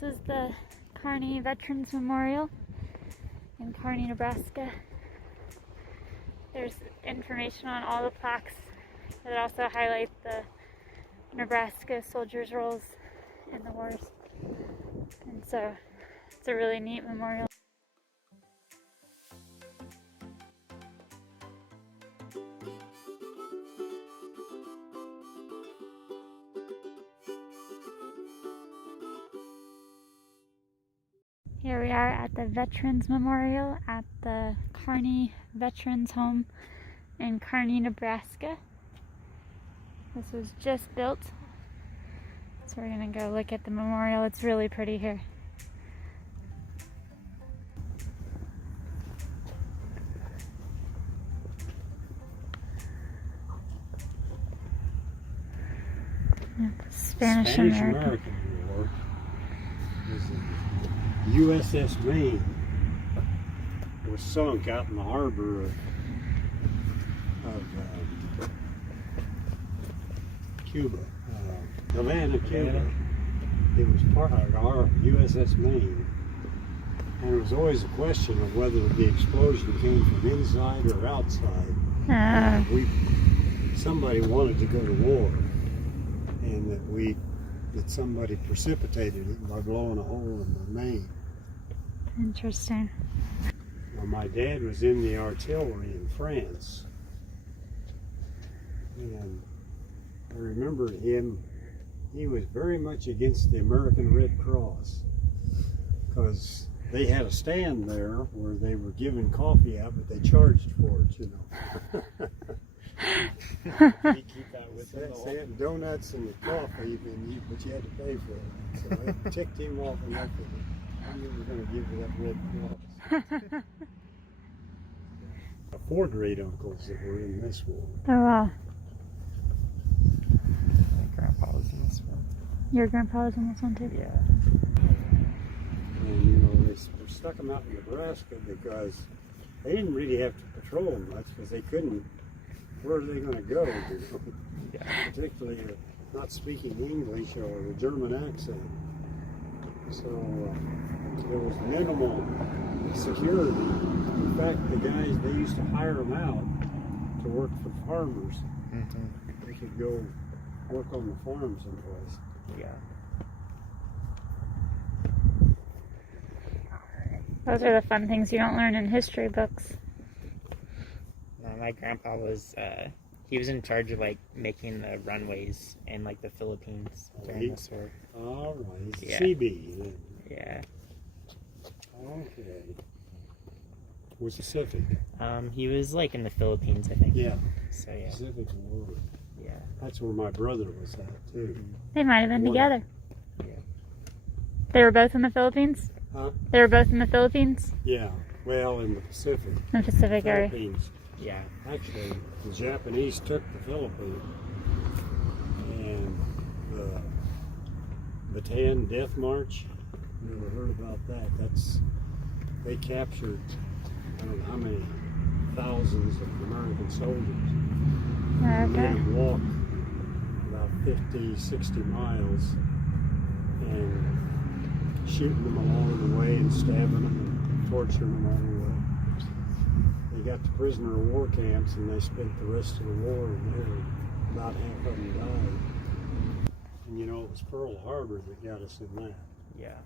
This is the Kearney Veterans Memorial in Kearney, Nebraska. There's information on all the plaques that also highlight the Nebraska soldiers' roles in the wars. And so it's a really neat memorial. Here we are at the Veterans Memorial at the Kearney Veterans Home in Kearney, Nebraska. This was just built, so we're gonna go look at the memorial. It's really pretty here. Spanish American War was the USS Maine. It was sunk out in the harbor of Cuba, Havana, Cuba. It was part of our USS Maine, and it was always a question of whether the explosion came from inside or outside. Somebody wanted to go to war, and that somebody precipitated it by blowing a hole in the main. Interesting. Well, my dad was in the artillery in France, and I remember him. He was very much against the American Red Cross because they had a stand there where they were giving coffee out, but they charged for it, you know. You keep out with They had donuts and the coffee, but you had to pay for it. So it ticked him off enough that he was going to give you that Red Cross. 4 great uncles that were in this war. Oh wow. My grandpa was in this one. Your grandpa was in this one too? Yeah. And you know, they stuck them out in Nebraska because they didn't really have to patrol much because they couldn't. Where are they going to go? You know? Yeah. Particularly not speaking English or a German accent. So there was minimal security. In fact, the guys, they used to hire them out to work for farmers. Mm-hmm. They could go work on the farm someplace. Yeah. Those are the fun things you don't learn in history books. No, my grandpa was, he was in charge of, like, making the runways in, like, the Philippines during this war. All right. Yeah. CB. Yeah. Okay. Was Pacific? He was, like, in the Philippines, I think. Yeah. So, yeah. Pacific War. Yeah. That's where my brother was at, too. They might have been One. together. Yeah. They were both in the Philippines? Huh? They were both in the Philippines? Yeah. Well, in the Pacific. In the Pacific area. Philippines. Yeah. Actually, the Japanese took the Philippines, and the Bataan Death March. You ever heard about that? They captured, I don't know how many thousands of American soldiers. And made Okay. them walk about 50, 60 miles, and shooting them along the way and stabbing them and torturing them all the way. They got to prisoner of war camps, and they spent the rest of the war in there. About half of them died. And you know, it was Pearl Harbor that got us in that. Yeah.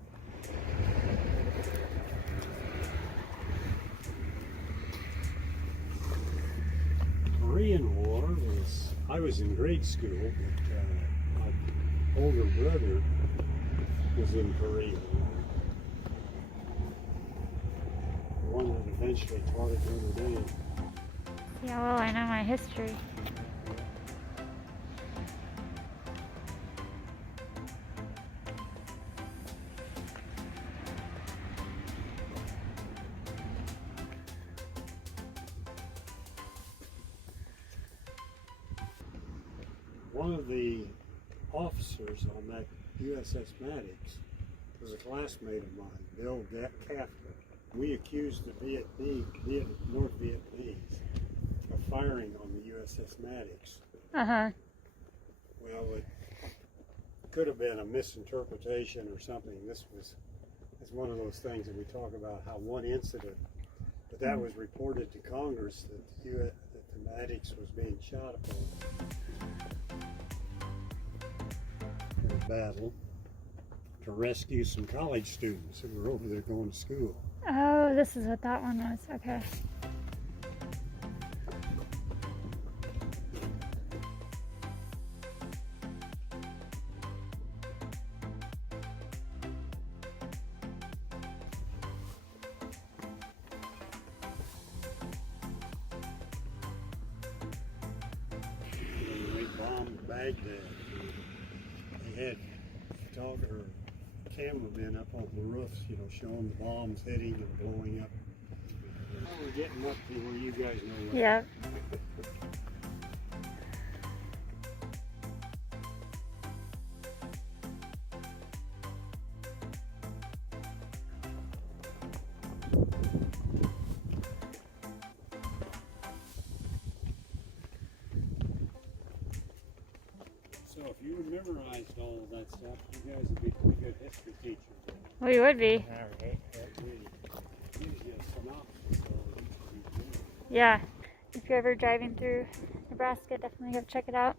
Korean War was, I was in grade school, but my older brother was in Korea. The one that eventually taught at Notre Dame. Yeah, well, I know my history. One of the officers on that USS Maddox was a classmate of mine, Bill Kafka. We accused the North Vietnamese of firing on the USS Maddox. Uh-huh. Well, could have been a misinterpretation or something. This was it's one of those things that we talk about how one incident, but that was reported to Congress that the Maddox was being shot upon in a battle to rescue some college students who were over there going to school. Oh, this is what that one was. Okay. When they bombed Baghdad, they had photographer, cameramen up on the roofs, you know, showing the bombs hitting and blowing up. Now we're getting up to where you guys know what. Yeah. So if you had memorized all of that stuff, you guys would be pretty good history teachers. We would be. All right. That really gives you a synopsis of all these people. Yeah. If you're ever driving through Nebraska, definitely go check it out.